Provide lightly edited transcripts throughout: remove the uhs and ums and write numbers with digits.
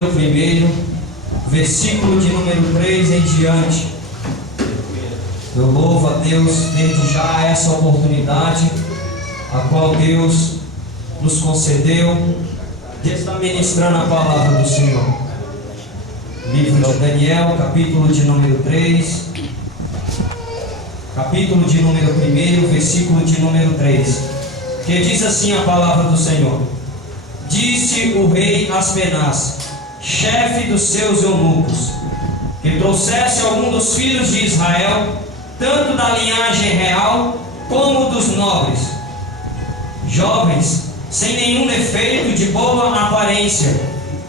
primeiro, versículo de número 3 em diante. Eu louvo a Deus desde já essa oportunidade, a qual Deus nos concedeu de estar ministrando a palavra do Senhor. Livro de Daniel, capítulo de número 3, capítulo de número 1, versículo de número 3, que diz assim a palavra do Senhor: Disse o rei Aspenaz, chefe dos seus eunucos, que trouxesse algum dos filhos de Israel, tanto da linhagem real como dos nobres, jovens, sem nenhum defeito, de boa aparência,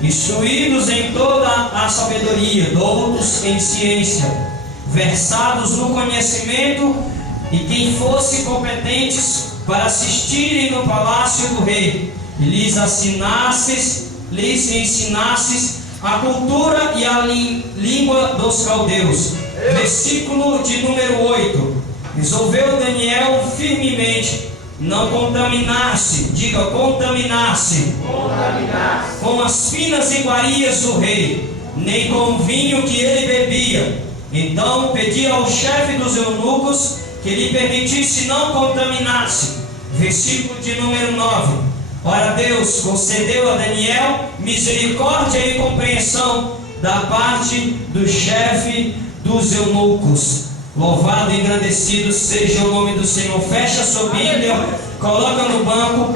instruídos em toda a sabedoria, doutos em ciência, versados no conhecimento, e quem fosse competentes para assistirem no palácio do rei, e lhes ensinasses a cultura e a língua dos caldeus. Versículo de número 8. Resolveu Daniel firmemente não contaminar-se, diga contaminar-se, com as finas iguarias do rei, nem com o vinho que ele bebia. Então pedia ao chefe dos eunucos que lhe permitisse não contaminar-se. Versículo de número 9. Ora, Deus concedeu a Daniel misericórdia e compreensão da parte do chefe dos eunucos. Louvado e engrandecido seja o nome do Senhor. Fecha a sua Bíblia, coloca no banco,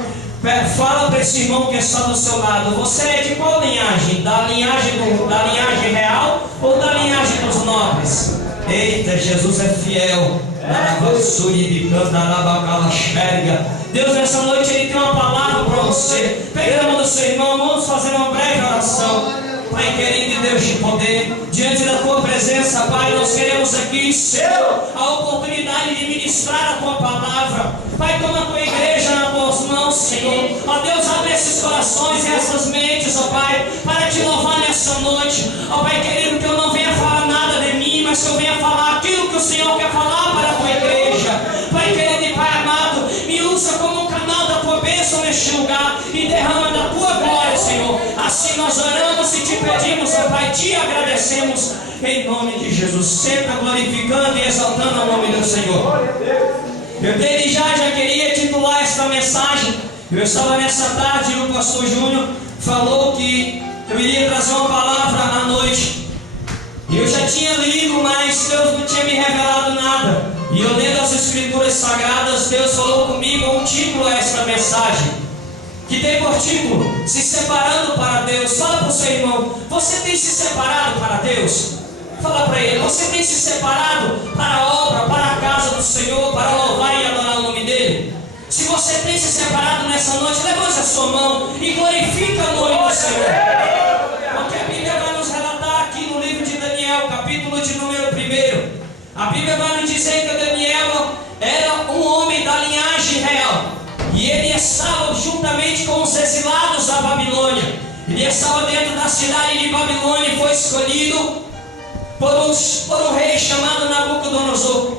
fala para esse irmão que está do seu lado: você é de qual linhagem? Da linhagem real ou da linhagem dos nobres? Eita, Jesus é fiel. Deus, nessa noite Ele tem uma palavra para você. Pega a mão do seu irmão, vamos fazer uma breve oração. Pai querido e Deus de poder, diante da Tua presença, Pai, nós queremos aqui, Senhor, a oportunidade de ministrar a Tua palavra. Pai, toma a Tua igreja nas Tuas mãos, Senhor. Ó Deus, abre esses corações e essas mentes, ó Pai, para Te louvar nessa noite. Ó Pai querido, que eu não venha falar nada de mim, mas que eu venha falar aquilo que o Senhor quer falar para a Tua igreja. Pai querido e Pai amado, me usa como um canal da Tua bênção neste lugar e derrama da Tua glória, Senhor. Assim nós oramos e Te pedimos, ó Pai, Te agradecemos em nome de Jesus. Sempre glorificando e exaltando o nome do Senhor. Eu desde já queria titular esta mensagem. Eu estava nessa tarde e o pastor Júnior falou que eu iria trazer uma palavra à noite. E eu já tinha lido, mas Deus não tinha me revelado nada. E eu lendo as Escrituras Sagradas, Deus falou comigo um título a esta mensagem, que tem por título: Se Separando para Deus. Fala para o seu irmão: você tem se separado para Deus? Fala para ele: você tem se separado para a obra, para a casa do Senhor, para louvar e adorar o nome dEle? Se você tem se separado nessa noite, levante a sua mão e glorifica o nome do Senhor. Porque a Bíblia vai nos relatar aqui no livro de Daniel, capítulo de número 1. A Bíblia vai nos dizer que Daniel era um homem da linhagem real. E ele estava juntamente com os exilados da Babilônia. Ele estava dentro da cidade de Babilônia e foi escolhido por um rei chamado Nabucodonosor.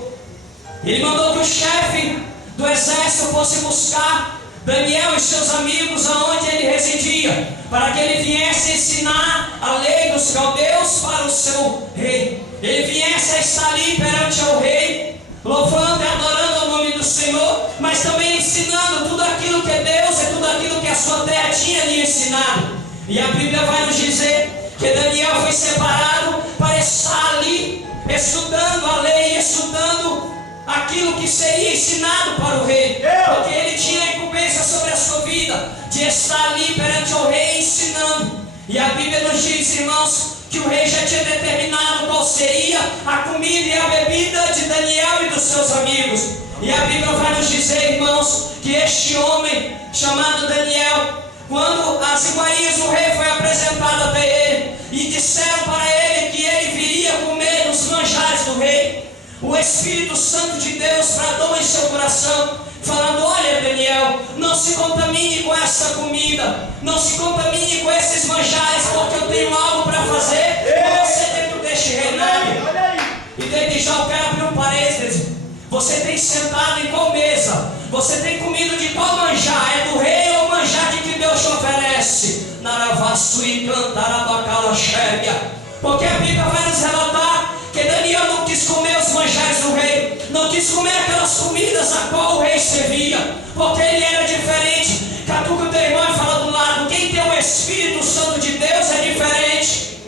Ele mandou que o chefe do exército fosse buscar Daniel e seus amigos aonde ele residia, para que ele viesse ensinar a lei dos caldeus para o seu rei. Ele viesse a estar ali perante o rei, louvando e adorando o nome do Senhor, mas também ensinando tudo aquilo que é Deus e tudo aquilo que a sua terra tinha lhe ensinado. E a Bíblia vai nos dizer que Daniel foi separado para estar ali, estudando a lei, estudando aquilo que seria ensinado para o rei, porque ele tinha a incumbência sobre a sua vida, de estar ali perante o rei ensinando. E a Bíblia nos diz, irmãos, que o rei já tinha determinado qual seria a comida e a bebida de Daniel e dos seus amigos. E a Bíblia vai nos dizer, irmãos, que este homem chamado Daniel, quando as iguarias do rei foi apresentado até ele e disseram para ele que ele viria comer os manjares do rei, o Espírito Santo de Deus bradou em seu coração, falando: olha, Daniel, não se contamine com essa comida, não se contamine com esses manjares, porque eu tenho algo para fazer com você dentro deste reinado. E desde já eu quero abrir um parênteses: você tem sentado em qual mesa? Você tem comido de qual manjar? É do rei ou manjar de que Deus te oferece? Naravasui cantarabacalaxéria. Porque a Bíblia vai nos relatar que Daniel não quis comer os manjares do rei, não quis comer aquelas comidas a qual o rei servia, porque ele era diferente. Catuca o teu irmão e fala do lado: quem tem o Espírito Santo de Deus é diferente.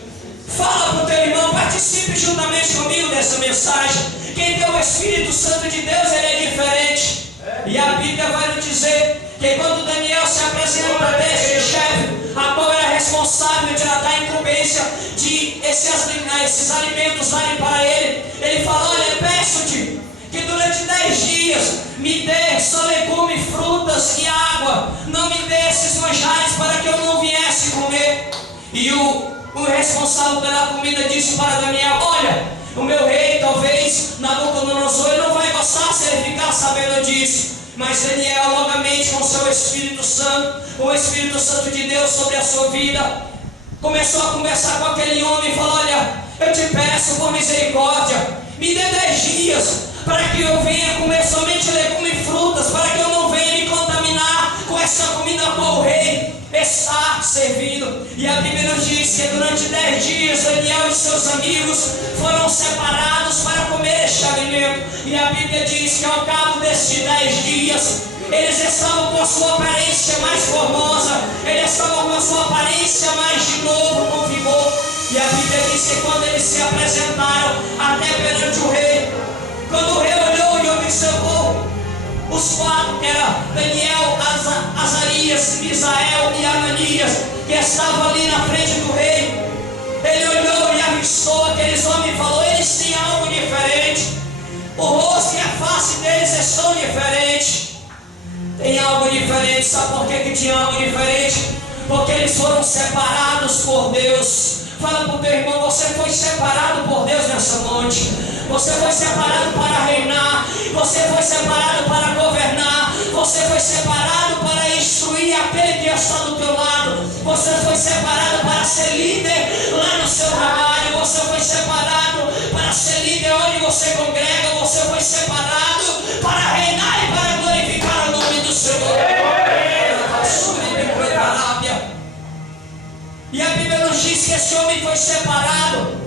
Fala para o teu irmão, participe juntamente comigo dessa mensagem. Quem tem o Espírito Santo de Deus, ele é diferente. E a Bíblia vai nos dizer que quando Daniel se apresenta deste chefe, a qual era responsável de dar a incumbência de esses alimentos darem para ele, ele fala: olha, peço-te que durante 10 dias me dê só legume, frutas e água, não me dê esses manjares para que eu não viesse comer. E o responsável pela comida disse para Daniel: olha, o meu rei, talvez Nabucodonosor, ele não vai gostar se ele ficar sabendo disso. Mas Daniel, logamente com o seu Espírito Santo, com o Espírito Santo de Deus sobre a sua vida, começou a conversar com aquele homem e falou: olha, eu te peço por misericórdia, me dê 10 dias para que eu venha comer somente legumes e frutas, para que eu não venha me contaminar com essa comida que o rei está servindo. E a Bíblia nos diz que durante 10 dias Daniel e seus amigos foram separados para comer este alimento. E a Bíblia diz que ao cabo desses 10 dias eles estavam com a sua aparência mais formosa, eles estavam com a sua aparência mais de novo, com vigor. E a Bíblia diz que quando eles se apresentaram até perante o rei, quando o rei olhou e observou os 4, que era Daniel, Azarias, Misael e Ananias, que estavam ali na frente do rei, ele olhou e avistou aqueles homens e falou: eles têm algo diferente, o rosto e a face deles estão diferentes. Tem algo diferente. Sabe por que tinha algo diferente? Porque eles foram separados por Deus. Fala para o teu irmão: você foi separado por Deus nessa noite. Você foi separado para reinar. Você foi separado para governar. Você foi separado para instruir aquele que está do teu lado. Você foi separado para ser líder lá no seu trabalho. Você foi separado para ser líder onde você congrega. Você foi separado para reinar e para glorificar o nome do Senhor. E a Bíblia nos diz que esse homem foi separado.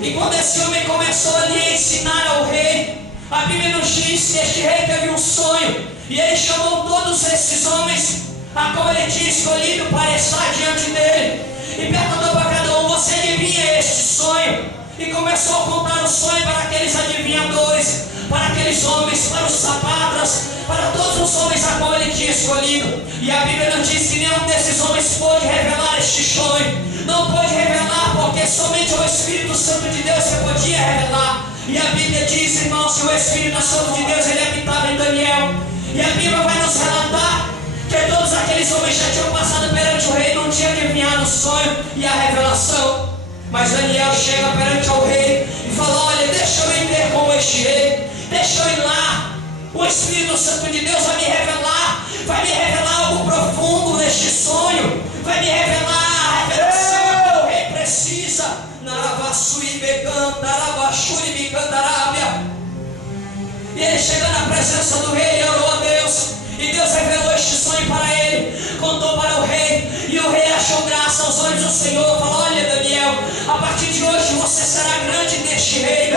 E quando esse homem começou ali a ensinar ao rei, a Bíblia nos diz que este rei teve um sonho. E ele chamou todos esses homens a qual ele tinha escolhido para estar diante dele. E perguntou para cada um: você adivinha este sonho? E começou a contar o sonho para aqueles adivinhadores, para aqueles homens, para os sapatras, para todos os homens a qual ele tinha escolhido. E a Bíblia nos diz que nenhum desses homens pôde revelar este sonho. Não pôde revelar porque somente o Espírito Santo de Deus que podia revelar. E a Bíblia diz, irmãos, que o Espírito Santo de Deus ele habitava em Daniel. E a Bíblia vai nos relatar que todos aqueles homens já tinham passado perante o rei, não tinham adivinhado o sonho e a revelação. Mas Daniel chega perante o rei e fala: olha, deixa eu ir ter com este rei, deixa eu ir lá. O Espírito Santo de Deus vai me revelar algo profundo neste sonho, vai me revelar a revelação que o rei precisa. E ele chega na presença do rei e orou a Deus. E Deus revelou este sonho para ele, contou para o rei. E o rei achou graça aos olhos do Senhor. Falou: olha, Daniel, a partir de hoje você será grande neste reino.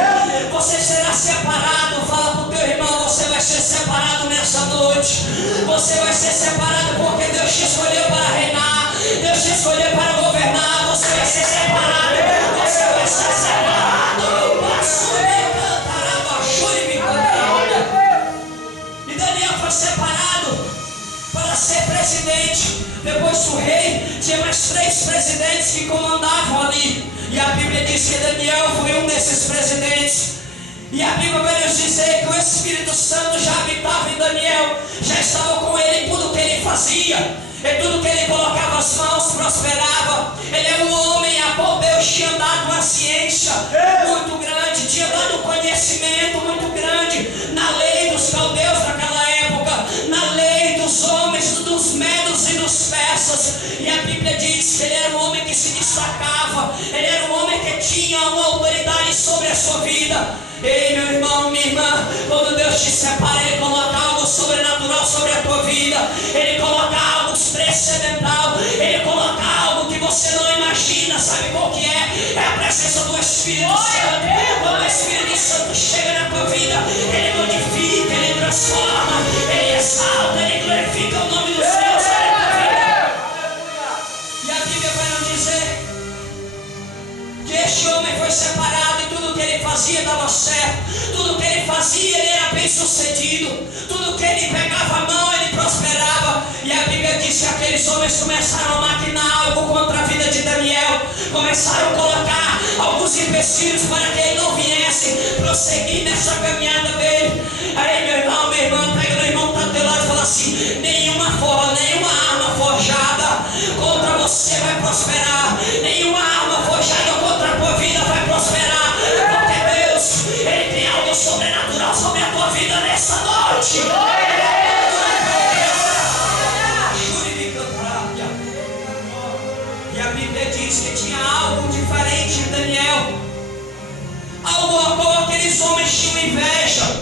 Você será separado. Fala para o teu irmão: você vai ser separado nessa noite. Você vai ser separado porque Deus te escolheu para reinar. Deus te escolheu para governar. Você vai ser separado. Você vai ser separado. E Daniel foi separado para ser presidente. Depois do rei, tinha mais 3 presidentes que comandavam ali. E a Bíblia diz que Daniel foi um desses presidentes. E a Bíblia vai nos dizer que o Espírito Santo já habitava em Daniel, já estava com ele em tudo que ele fazia. E tudo que ele colocava as mãos prosperava. Ele era um homem a qual Deus tinha dado uma ciência muito grande, tinha dado um conhecimento muito grande na lei dos caldeus daquela época, na lei dos homens, dos medos e dos persas. E a Bíblia diz que ele era um homem que se destacava, ele era um homem que tinha uma autoridade sobre a sua vida. Ei, meu irmão, minha irmã, quando Deus te separa, Ele coloca algo sobrenatural sobre a tua vida. Ele coloca algo transcendental. Ele coloca algo que você não imagina. Sabe qual que é? É a presença do Espírito Santo. Quando o Espírito Santo chega na tua vida, Ele modifica, Ele transforma, Ele exalta, Ele glorifica o nome do Senhor sobre a tua vida. E a Bíblia vai nos dizer que este homem foi separado e tudo que ele fazia dava certo. Tudo que ele fazia, ele era bem sucedido. Tudo que ele pegava a mão, ele prosperava. E a Bíblia diz que aqueles homens começaram a maquinar algo contra a vida de Daniel. Começaram a colocar alguns empecilhos para que ele não viesse prosseguir nessa caminhada dele. Aí, meu irmão, minha irmã, pega no irmão que está do teu lado e fala assim: nenhuma arma forjada contra você vai prosperar. Nenhuma arma forjada contra a tua vida vai prosperar. Porque Deus, Ele tem algo sobrenatural sobre a tua vida nessa noite. E a Bíblia diz que tinha algo diferente em Daniel. Algo a qual aqueles homens tinham inveja.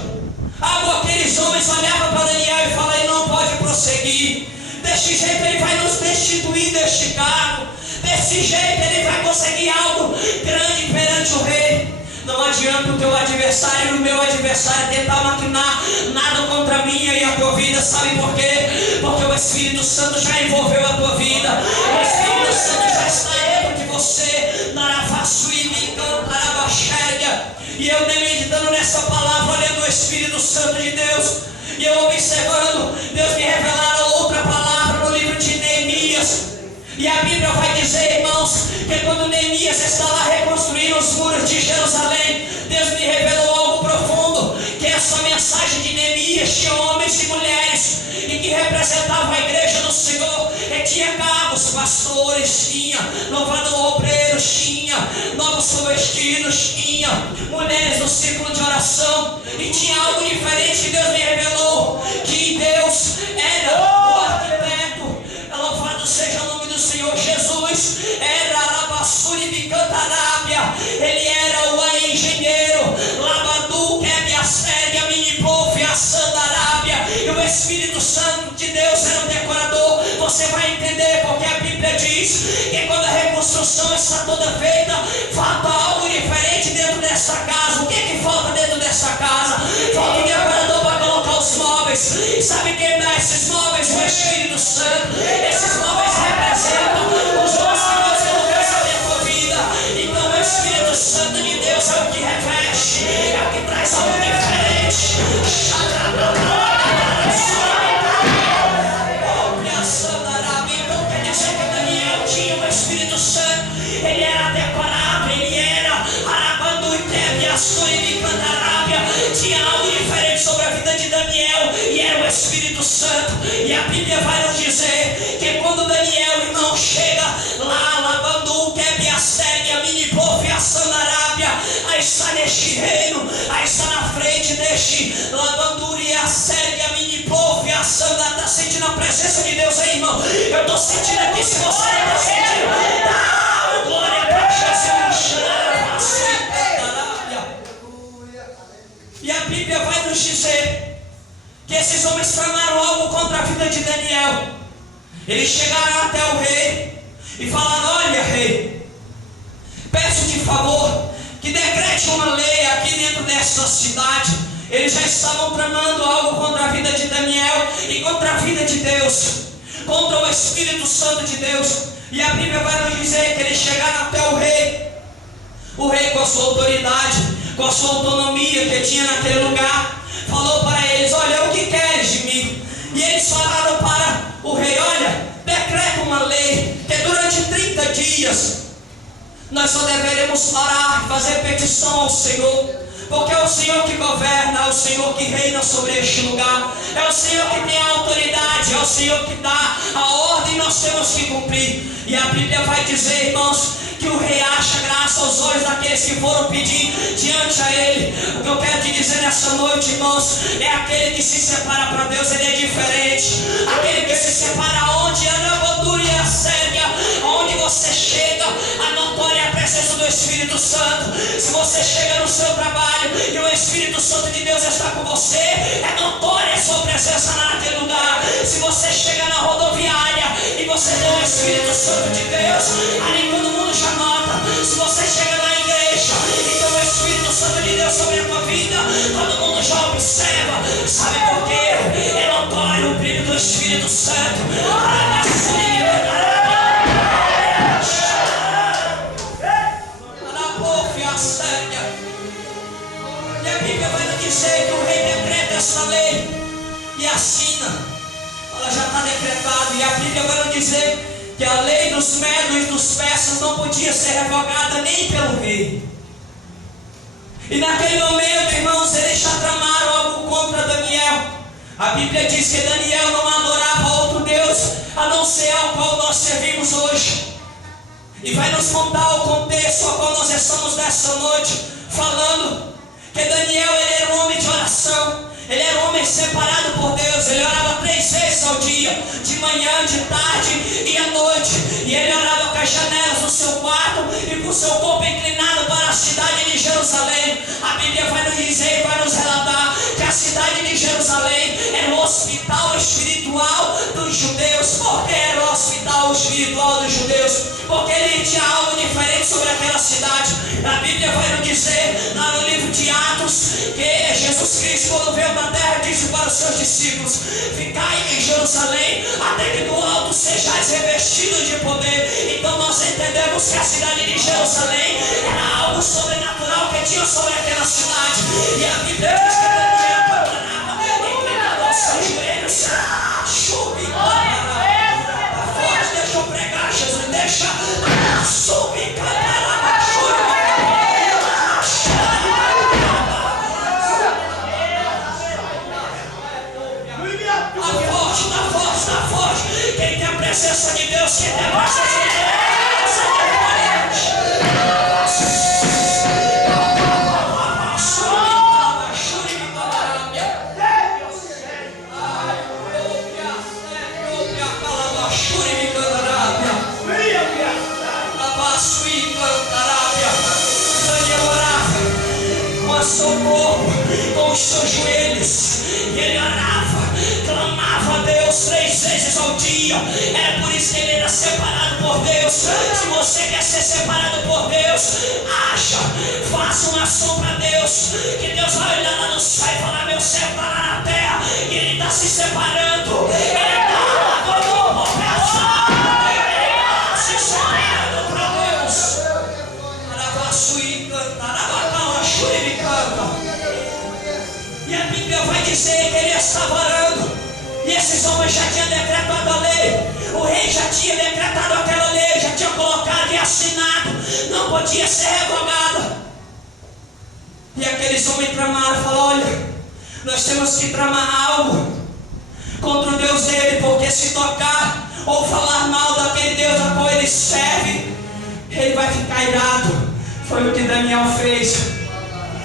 Algo aqueles homens olhavam para Daniel e falavam: ele não pode prosseguir. Desse jeito ele vai nos destituir deste cargo. Desse jeito ele vai conseguir algo grande perante o rei. Não adianta o teu adversário e o meu adversário tentar maquinar nada contra a minha e a tua vida. Sabe por quê? Porque o Espírito Santo já envolveu a tua vida. O Espírito Santo já está dentro de você. E eu meditando nessa palavra, olhando o Espírito Santo de Deus, e eu observando, Deus me revelaram outra palavra no livro de Neemias. E a Bíblia vai dizer, irmãos, que quando Neemias está lá reconstruindo os muros de Jerusalém, Deus me revelou algo profundo, que essa mensagem de Neemias tinha homens e mulheres, e que representavam a igreja do Senhor, e tinha cabos, pastores, tinha obreiros, tinha novos convertidos, tinha mulheres no círculo de oração, e tinha algo diferente que Deus me revelou, que Deus era o arquiteto. Louvado seja o nome do Senhor Jesus. Era Labassuri de Cantarábia. Ele era o engenheiro. Labadu, Kebiaséria, Minipof, a Sandarábia. E o Espírito Santo de Deus era o decorador. Você vai entender porque a Bíblia diz que quando a reconstrução está toda feita, falta algo diferente dentro dessa casa. O que é que falta dentro dessa casa? Falta o decorador para colocar os móveis. Sabe quem dá esses móveis? O Espírito Santo. Esses móveis representam os dons que Deus colocou sobre a tua vida. Então o Espírito Santo de Deus é o que reveste, é o que traz algo diferente. Então quer dizer que Daniel tinha o Espírito Santo. Ele era decorado, ele era Arabandu e Tebiaçu e Cantarábia. Tinha algo diferente sobre a vida de Daniel, e era o Espírito Santo. E a Bíblia vai nos dizer que quando Daniel, irmão, chega lá, Labandu, Kebiaséria, a Minipof, a Sandarábia, aí está neste reino, aí está na frente deste Labandu e a Séria, a Minipof, a Sandarábia. Está sentindo a presença de Deus aí, irmão? Eu estou sentindo aqui, se você não está sentindo, dá glória para Jesus. E a Bíblia vai nos dizer que esses homens tramaram algo contra a vida de Daniel. Eles chegaram até o rei e falaram: olha, rei, peço de favor que decrete uma lei aqui dentro dessa cidade. Eles já estavam tramando algo contra a vida de Daniel e contra a vida de Deus, contra o Espírito Santo de Deus. E a Bíblia vai nos dizer que eles chegaram até o rei com a sua autoridade, com a sua autonomia que tinha naquele lugar, falou para eles: olha, o que queres de mim? E eles falaram para o rei: olha, decreta uma lei que durante 30 dias nós só deveremos orar, fazer petição ao Senhor, porque é o Senhor que governa, é o Senhor que reina sobre este lugar, é o Senhor que tem a autoridade, é o Senhor que dá a ordem, nós temos que cumprir. E a Bíblia vai dizer, irmãos, que o rei acha graça aos olhos daqueles que foram pedir diante a ele. O que eu quero te dizer nessa noite, irmãos, é aquele que se separa para Deus, ele é diferente. Aquele que se separa onde a Nabandura e a Séria, onde você chega, a notória presença do Espírito Santo. Se você chega no seu trabalho e o Espírito Santo de Deus está com você, é notória a sua presença naquele lugar. Se você chega na rodoviária e você tem o Espírito Santo de Deus, ali todo mundo já nota. Se você chega na igreja e tem o Espírito Santo de Deus sobre a tua vida, todo mundo já observa. Sabe por quê? É notório o brilho do Espírito Santo. E a Bíblia vai nos dizer que o rei decreta essa lei e assina. Ela já está decretada. E a Bíblia vai nos dizer que a lei dos medos e dos persas não podia ser revogada nem pelo rei. E naquele momento, irmãos, eles já tramaram algo contra Daniel. A Bíblia diz que Daniel não adorava outro Deus a não ser ao qual nós servimos hoje. E vai nos contar o contexto ao qual nós estamos nessa noite falando. Que Daniel, ele era um homem de oração. Ele era um homem separado por Deus. Ele orava 3 vezes ao dia, de manhã, de tarde e à noite. E ele orava com as janelas do seu quarto e com o seu corpo inclinado para a cidade de Jerusalém. A Bíblia vai nos dizer e vai nos relatar que a cidade de Jerusalém era o hospital espiritual dos judeus. Por que era o hospital espiritual dos judeus? Porque ele tinha algo diferente sobre aquela cidade. A Bíblia vai nos dizer lá no livro de Atos que Jesus Cristo, quando veio da terra, disse para os seus discípulos: ficai em Jerusalém até que do alto sejais revestidos de poder. Então nós entendemos que a cidade de Jerusalém era algo sobrenatural que tinha sobre aquela cidade. E a Bíblia diz que Daniel proclamava, inclinado aos seus joelhos, deixa eu pregar, Jesus, deixa subir, cantar, tá forte. Quem tem a presença de Deus, quem tem a presença de Deus, socorro com os seus joelhos, e ele orava, clamava a Deus 3 vezes ao dia. Era por isso que ele era separado por Deus. Se você quer ser separado por Deus, acha, faça uma ação para Deus, que Deus vai olhar lá no céu e falar: meu servo está lá na terra e ele está se separando, ele está se separando para Deus. E a Bíblia vai dizer que ele estava orando, e esses homens já tinham decretado a lei. O rei já tinha decretado aquela lei, já tinha colocado e assinado, não podia ser revogada. E aqueles homens tramaram, falaram: olha, nós temos que tramar algo contra o Deus dele, porque se tocar ou falar mal daquele Deus a qual ele serve, ele vai ficar irado. Foi o que Daniel fez.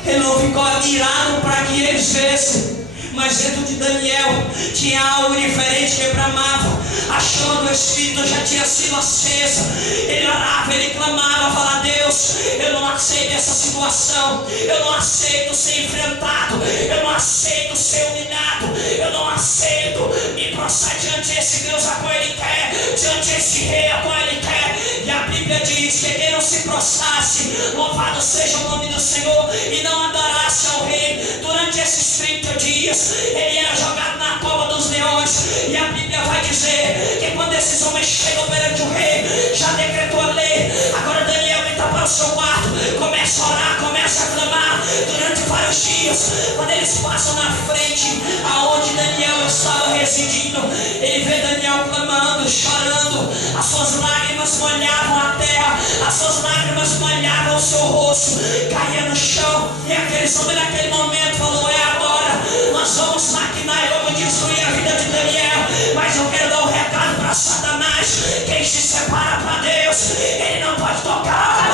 Ele não ficou irado para que eles vissem, mas dentro de Daniel tinha algo diferente que bramava. A chama do Espírito já tinha sido acesa. Ele orava, ele clamava, falava: Deus, eu não aceito essa situação, eu não aceito ser enfrentado, eu não aceito ser humilhado, eu não aceito me prostrar diante desse Deus a qual ele quer, diante desse rei a qual ele quer. E a Bíblia diz que quem não se prostrasse, louvado seja o nome do Senhor, e não adorasse ao rei durante esses 30 dias, ele era jogado na cova dos leões. E a Bíblia vai dizer que quando esses homens chegam perante o rei, já decretou a lei. Agora Daniel entra para o seu quarto, começa a orar, começa a clamar durante vários dias. Quando eles passam na frente aonde Daniel estava residindo, ele vê Daniel clamando, chorando. As suas lágrimas molhavam a terra, as suas lágrimas molhavam o seu rosto, caía no chão. E aqueles homens naquele momento falou: é agora, nós vamos maquinar e vamos destruir a vida de Daniel. Mas eu quero dar um recado para Satanás: quem se separa para Deus, ele não pode tocar.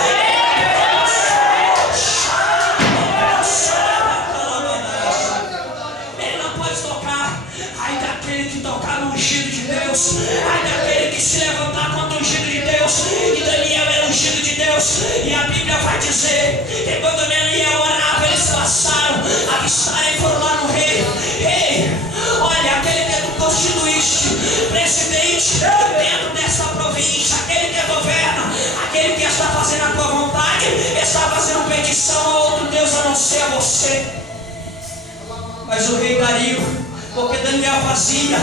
Ele não pode tocar. Ai daquele que tocar no ungido de Deus, ai daquele que se levantar contra o ungido de Deus. E Daniel era ungido de Deus. Deus. E a Bíblia vai dizer que quando Daniel orava, eles passaram, avistaram e foram lá no rei. Ei, olha, aquele que tu constituíste presidente dentro dessa província, aquele que governa, aquele que está fazendo a tua vontade, está fazendo petição a outro Deus a não ser a você. Mas o rei Dario, porque Daniel fazia,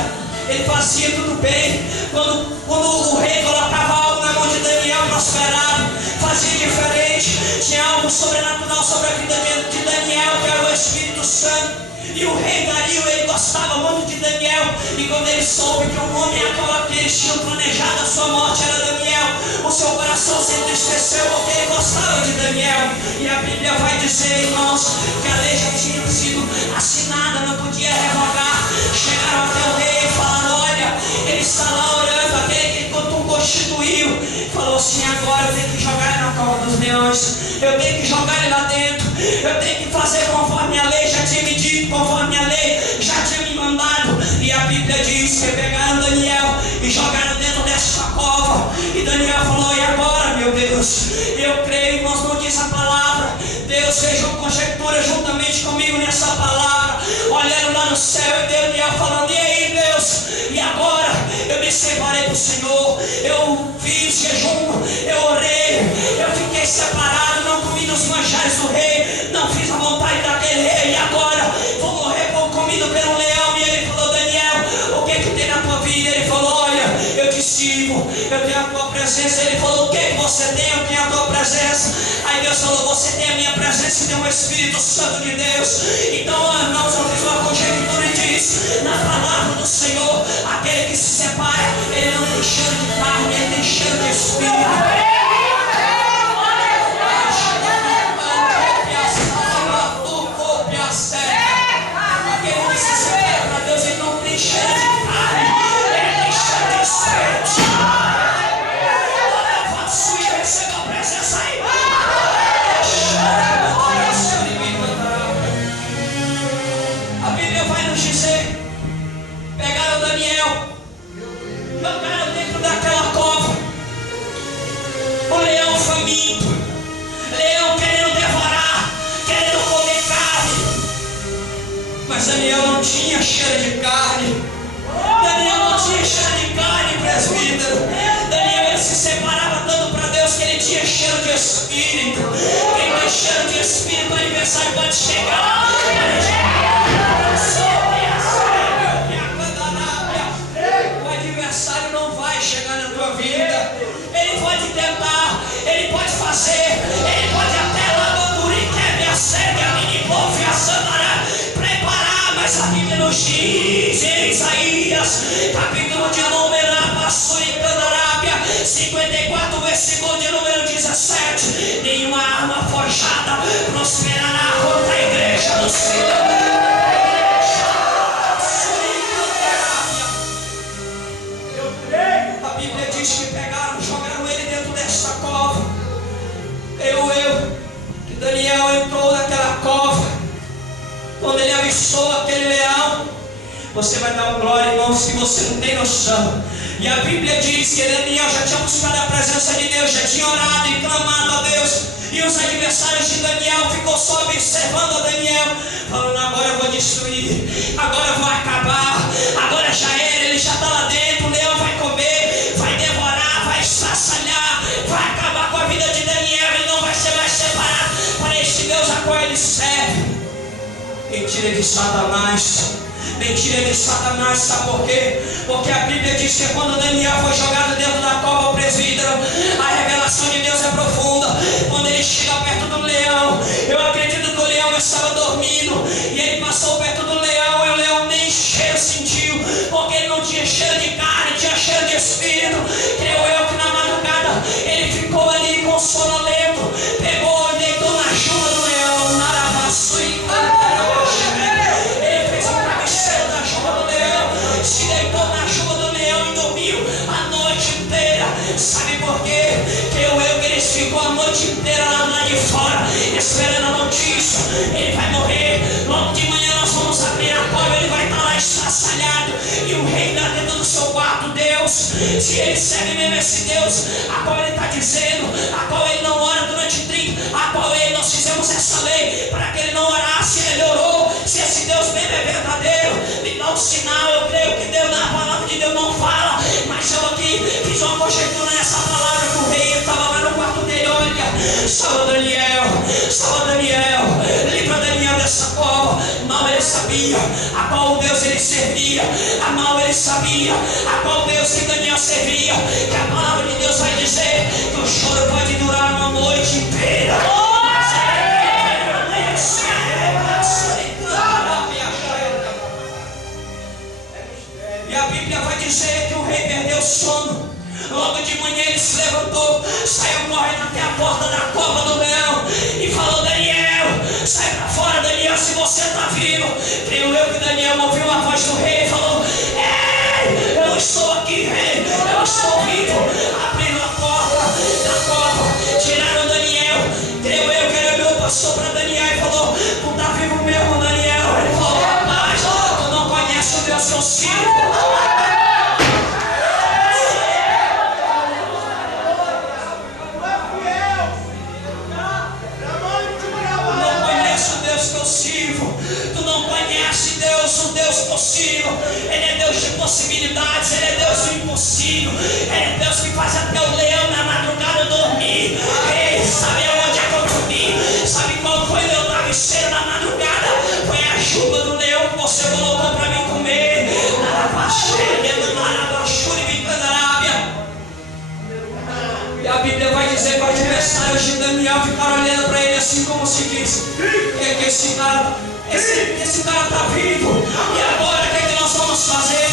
ele fazia tudo bem. Quando o rei colocava algo na mão de Daniel, prosperava, fazia diferente. Tinha algo sobrenatural sobre a vida de Daniel, que era o Espírito Santo. E o rei Dario, ele gostava muito de Daniel. E quando ele soube que o homem a qual que eles tinham planejado a sua morte era Daniel, o seu coração se entristeceu porque ele gostava de Daniel. E a Bíblia vai dizer, irmãos, que a lei já tinha sido assinada, não podia revogar. Chegaram até o rei e falaram: olha, ele está lá orando, aquele que tu constituiu. Falou assim: agora eu tenho que jogar ele na cova dos leões, eu tenho que jogar ele lá dentro, eu tenho que fazer conforme a lei já tinha me dito, conforme a lei já tinha me mandado. E a Bíblia diz que pegaram Daniel e jogaram dentro dessa cova. E Daniel falou: e agora, meu Deus? Eu creio, irmãos, não diz a palavra. Deus fez uma conjectura juntamente comigo nessa palavra, olhando lá no céu, e Daniel falando: e aí, Deus? E agora? Eu me separei do Senhor, eu fiz jejum, eu orei, eu fiquei separado, não comi dos manjares do rei, não fiz a vontade daquele rei, e agora vou morrer comido pelo leão. E ele falou: Daniel, o que tem na tua vida? Ele falou: olha, eu te sirvo, eu tenho a tua presença. Ele falou: o que você tem? Eu tenho a tua presença. Aí Deus falou: você tem a minha presença e tem o Espírito Santo de Deus. Então, irmãos, eu fiz uma conjectura e disse: na palavra do Senhor, aquele que se separa, ele não tem cheiro de carne, ele tem cheiro de Espírito. Aquele que se separa para Deus, ele não tem cheiro de carne, ele tem cheiro de Espírito. Receba a presença aí. A Bíblia vai nos dizer: pegaram Daniel, jogaram dentro daquela cova. O leão faminto, leão querendo devorar, querendo comer carne. Mas Daniel não tinha cheiro de carne. Daniel não tinha cheiro de carne, presbítero. Daniel, ele se separava tanto para Deus que ele tinha cheiro de Espírito. Quem tem cheiro de Espírito, o aniversário pode chegar. O adversário não vai chegar na tua vida. Ele pode tentar, ele pode fazer, ele pode até lá no quebre a sede, a mini-pofe, a sandará, preparar. Mas a Bíblia nos diz em Isaías, capítulo de número 54, versículo de número 17: nenhuma arma forjada prosperará contra a igreja do Senhor. A Bíblia diz que pegaram, jogaram ele dentro desta cova. Que Daniel entrou naquela cova. Quando ele avistou aquele leão, você vai dar uma glória, irmão, se você não tem noção. E a Bíblia diz que Daniel já tinha buscado a presença de Deus, já tinha orado e clamado a Deus. E os adversários de Daniel ficou só observando a Daniel, falando: agora eu vou destruir, agora eu vou acabar, agora já era, ele já está lá dentro, o leão vai comer, vai devorar, vai estraçalhar, vai acabar com a vida de Daniel, ele não vai ser mais separado para este Deus a qual ele serve. Mentira de Satanás. Mentira de Satanás, sabe por quê? Porque a Bíblia diz que quando Daniel foi jogado dentro da cova, o presbítero, a revelação de Deus é profunda. Quando ele chega perto do leão, eu acredito que o leão estava dormindo, e ele passou perto do leão, e o leão nem cheiro sentiu, porque ele não tinha cheiro de carne, tinha cheiro de Espírito. Creio eu que na madrugada ele ficou ali com sonolento, pegou e deitou na juba do leão, se deitou na juba do leão e dormiu a noite inteira. Sabe por quê? Creio eu que ele ficou a noite inteira lá de fora, esperando a notícia. Ele vai morrer, logo de manhã nós vamos abrir a cova, ele vai estar lá estraçalhado, e o rei lá dentro do seu quarto. Deus Se ele serve mesmo esse Deus, a qual ele está dizendo, a qual ele não ora durante 30, a qual nós fizemos essa lei para que ele não orasse, ele orou. Se esse Deus mesmo é verdadeiro, me dá um sinal. Eu creio que Deus, na palavra de Deus não fala, mas eu aqui fiz uma conjectura nessa palavra que o rei estava lá no quarto dele. Olha, salva Daniel, livra Daniel dessa cova. Mal ele sabia a qual Deus ele servia, mal ele sabia a qual Deus que Daniel servia, que a palavra de Deus vai dizer que o choro pode durar uma noite inteira. E a Bíblia vai dizer que o rei perdeu o sono. Logo de manhã ele se levantou, saiu correndo até a porta da cova do leão e falou: Daniel, sai para fora, Daniel, se você está vivo. Creio eu que Daniel ouviu a voz do rei e falou: ei, eu estou aqui, rei, eu estou vivo. Abriram a porta da cova, tiraram Daniel. Creio eu que ele olhou, passou para Daniel e falou: tu está vivo mesmo, Daniel? Ele falou: rapaz, tu não conhece o Deus que eu sirvo. Tu não conhece Deus, o Deus possível. Ele é Deus de possibilidades, ele é Deus do impossível. Ele é Deus que faz até o leão na madrugada dormir. Ei, sabe aonde é que eu dormi? Sabe qual foi meu travesseiro na madrugada? Foi a juba do leão que você colocou para mim comer. E a Bíblia vai dizer que os adversários de Daniel ficaram olhando para ele assim como se diz: que esse cara está vivo. E agora o que nós vamos fazer?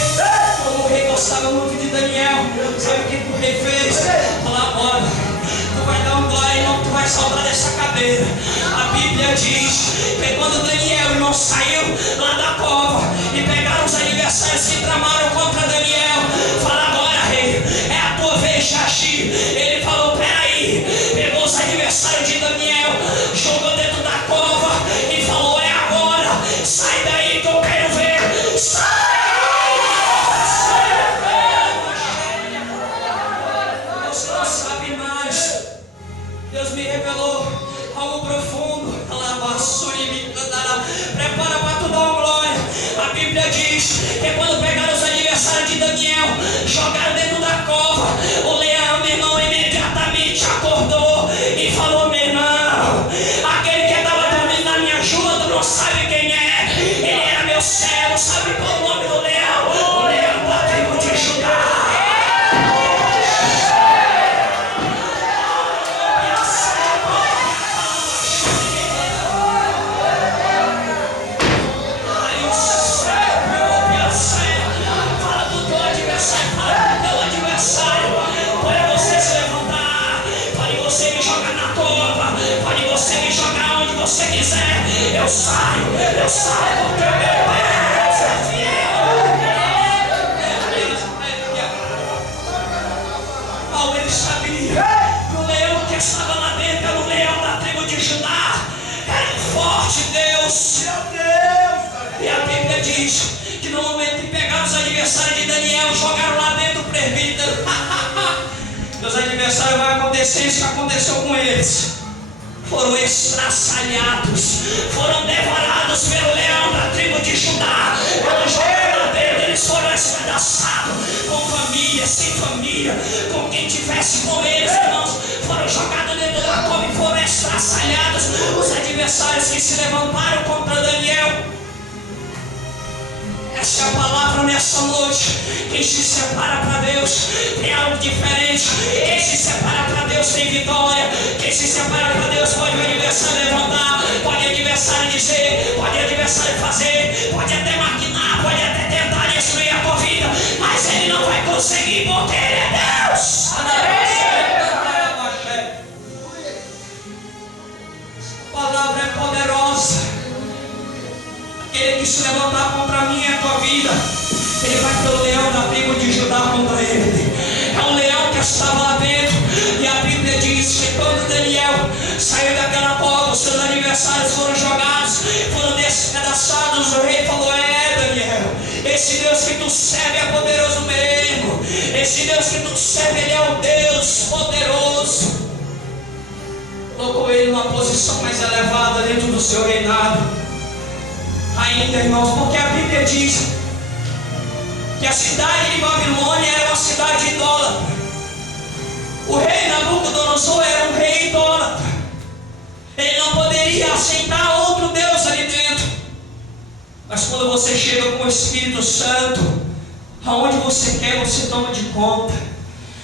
Como o rei gostava muito de Daniel, sabe o que o rei fez? Falou: agora tu vai dar um glória e não tu vai salvar dessa cadeira. A Bíblia diz que quando Daniel, irmão, saiu lá da cova e pegaram os adversários que tramaram contra Daniel, fala: agora, rei, é a tua vez de agir. Ele falou: peraí, pegou os adversários de Daniel, jogou dentro da cova e falou: é agora, sai daí que eu quero ver. Sai! Deus não sabe mais. Deus me revelou algo profundo. Prepara para tu dar uma glória. A Bíblia diz que quando pegaram os adversários de Daniel, jogaram dentro da cova, o leão, meu irmão, imediatamente acordou e falou: meu irmão, aquele que estava dormindo na minha juba, tu não sabe quem é. Ele era meu servo. Sabe qual é o nome do leão? O leão da tribo de Judá. Você quiser, eu saio porque eu quero ver. Paulo, ele sabia que o leão que estava lá dentro era o leão da tribo de Judá, era um forte Deus. E a Bíblia diz que no momento que pegaram os adversários de Daniel, jogaram lá dentro o presbítero. Os adversários vai acontecer isso que aconteceu com eles. Foram estraçalhados, foram devorados pelo leão da tribo de Judá. Quando jogaram lá dentro, eles foram espedaçados, com família, sem família, com quem tivesse com eles, irmãos. Foram jogados dentro da cova e foram estraçalhados. Os adversários que se levantaram contra Daniel. Essa é a palavra nessa noite. Quem se separa para Deus tem algo diferente. Quem se separa para Deus tem vitória. Quem se separa para Deus pode o adversário levantar, pode o adversário dizer, pode o adversário fazer, pode até maquinar, pode até tentar destruir a tua vida, mas ele não vai conseguir porque ele é Deus. A palavra é poderosa. Aquele que se levantar contra mim e a tua vida, ele vai pelo leão da tribo de Judá contra ele. É um leão que estava lá dentro. E a Bíblia diz que quando Daniel saiu daquela cova, os seus adversários foram jogados, foram despedaçados. O rei falou: é, Daniel, Esse Deus que tu serve é poderoso mesmo. Esse Deus que tu serve, Ele é um Deus poderoso. Colocou Ele numa posição mais elevada dentro do seu reinado. Ainda, irmãos, porque a Bíblia diz que a cidade de Babilônia era uma cidade idólatra. O rei Nabucodonosor era um rei idólatra. Ele não poderia aceitar outro Deus ali dentro. Mas quando você chega com o Espírito Santo, aonde você quer, você toma de conta.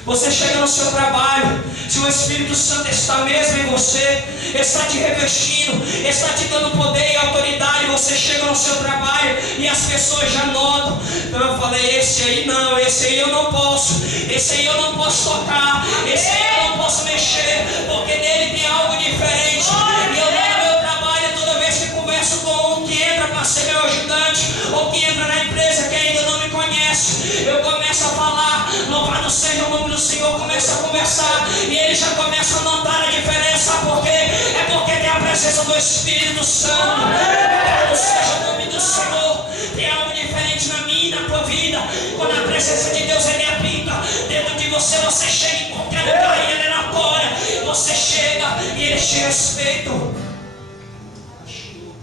Você chega no seu trabalho, se o Espírito Santo está mesmo em você, está te revestindo, está te dando poder e autoridade, você chega no seu trabalho e as pessoas já notam. Então eu falei, esse aí não, esse aí eu não posso, esse aí eu não posso tocar, esse aí eu não posso mexer, porque nele tem algo diferente. E eu lá no meu trabalho, toda vez que converso com um que entra para ser meu ajudante, ou que entra na empresa que ainda não me conhece, eu começo a falar, louvado seja o nome do Senhor, começa a conversar, e ele já começa a notar a diferença. Por quê? É porque tem a presença do Espírito Santo. Louvado seja o nome do Senhor. Tem algo diferente na minha e na tua vida. Quando a presença de Deus ele habita dentro de você, você chega em qualquer lugar e ele é na porta. Você chega e ele te respeita.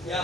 Eu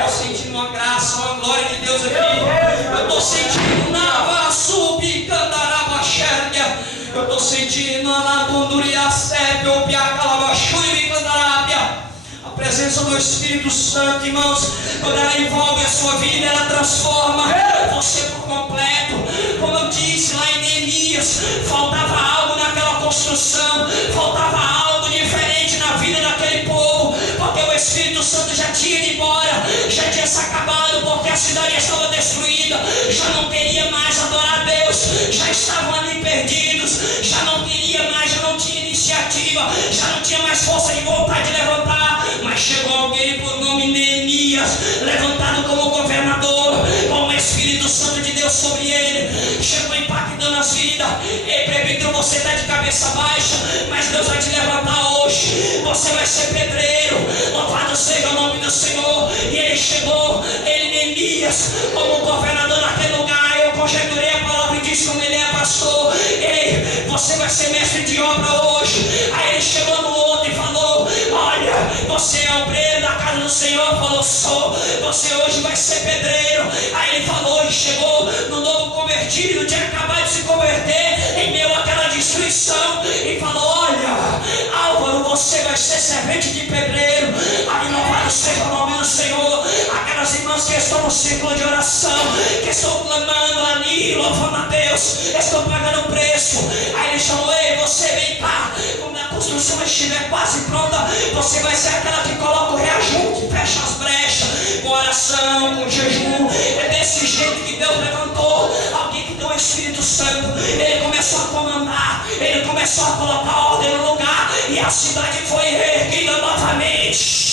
estou sentindo uma graça, uma glória de Deus aqui. Eu estou sentindo Nava Subicandarabachérgia. Eu estou sentindo a Labunduria Sebe, o Piacalabaxui Candarábia. A presença do Espírito Santo, irmãos, quando ela envolve a sua vida, ela transforma você por completo. Como eu disse lá em Neemias, faltava algo naquela construção, faltava algo diferente na vida daquele povo, porque o Espírito Santo já tinha ido embora, já tinha se acabado, porque a cidade estava destruída, já não queria mais adorar a Deus, já estavam ali perdidos, já não queria mais, já não tinha iniciativa, já não tinha mais força de vontade de levantar. Mas chegou alguém por nome Neemias, levantado como governador, com o Espírito Santo de Deus sobre ele, chegou impactando as vidas. Ei, presbítero, você está de cabeça baixa, mas Deus vai te levantar hoje. Você vai ser pedreiro, louvado seja o nome do Senhor. E ele chegou, ele Neemias, como governador naquele lugar. Eu conjecturei a palavra e disse como ele é pastor. Ei, você vai ser mestre de obra hoje. Aí ele chegou no outro e falou, olha, você é obreiro da casa do Senhor? Falou, sou. Você hoje vai ser pedreiro. Aí ele falou e chegou no novo convertido, tinha acabado de se converter em meio àquela destruição, e falou, olha, Álvaro, você vai ser servente de pedreiro. Aí louvado seja o nome do Senhor. Aquelas irmãs que estão no círculo de oração, que estão clamando ali, louvando a Deus, estão pagando o preço. Aí ele chamou, ei, você vem cá, quando a construção estiver quase pronta, você vai ser aquela que coloca o reajuste, fecha as brechas, com oração, com jejum. É desse jeito que Deus levantou alguém que tem o Espírito Santo. Ele começou a comandar, ele começou a colocar ordem no lugar, e a cidade foi reerguida novamente.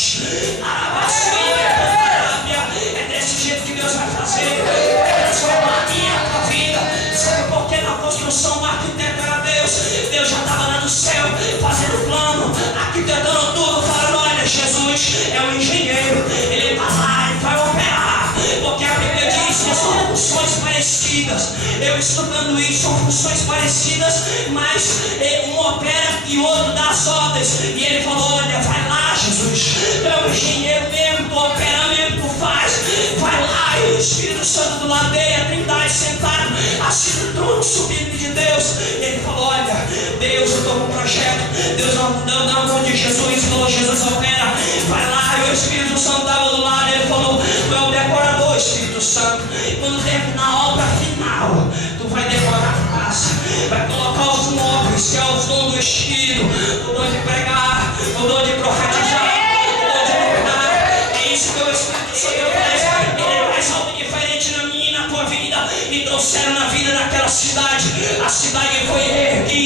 É desse jeito que Deus vai fazer, é transformar a minha a tua vida. Sabe por que na construção o arquiteto era Deus? Deus já estava lá no céu fazendo plano, arquitetando tudo, falando, olha, Jesus é um engenheiro, ele está lá e vai operar, porque a Bíblia diz que são funções parecidas. Eu estudando isso, são funções parecidas, mas um opera e o outro dá as ordens. E ele falou, olha, vai lá, Jesus, tu é um engenheiro mesmo, tu opera mesmo, tu faz, vai lá. E o Espírito Santo do lado dele, a Trindade sentado, assim no trono subindo de Deus. E ele falou, olha, Deus, eu estou com um projeto, Deus não, onde Jesus falou, Jesus opera, vai lá. E o Espírito Santo estava do lado, ele falou, tu é o decorador, Espírito Santo, quando terminar a obra final, tu vai decorar a casa, vai colocar os móveis, que é os dons do Espírito, o dom de pregar, o dom de profetizar, o dom de curar. É isso que o Espírito Santo faz. Ele faz algo diferente na minha e na tua vida, e trouxeram na vida daquela cidade. A cidade foi erguida.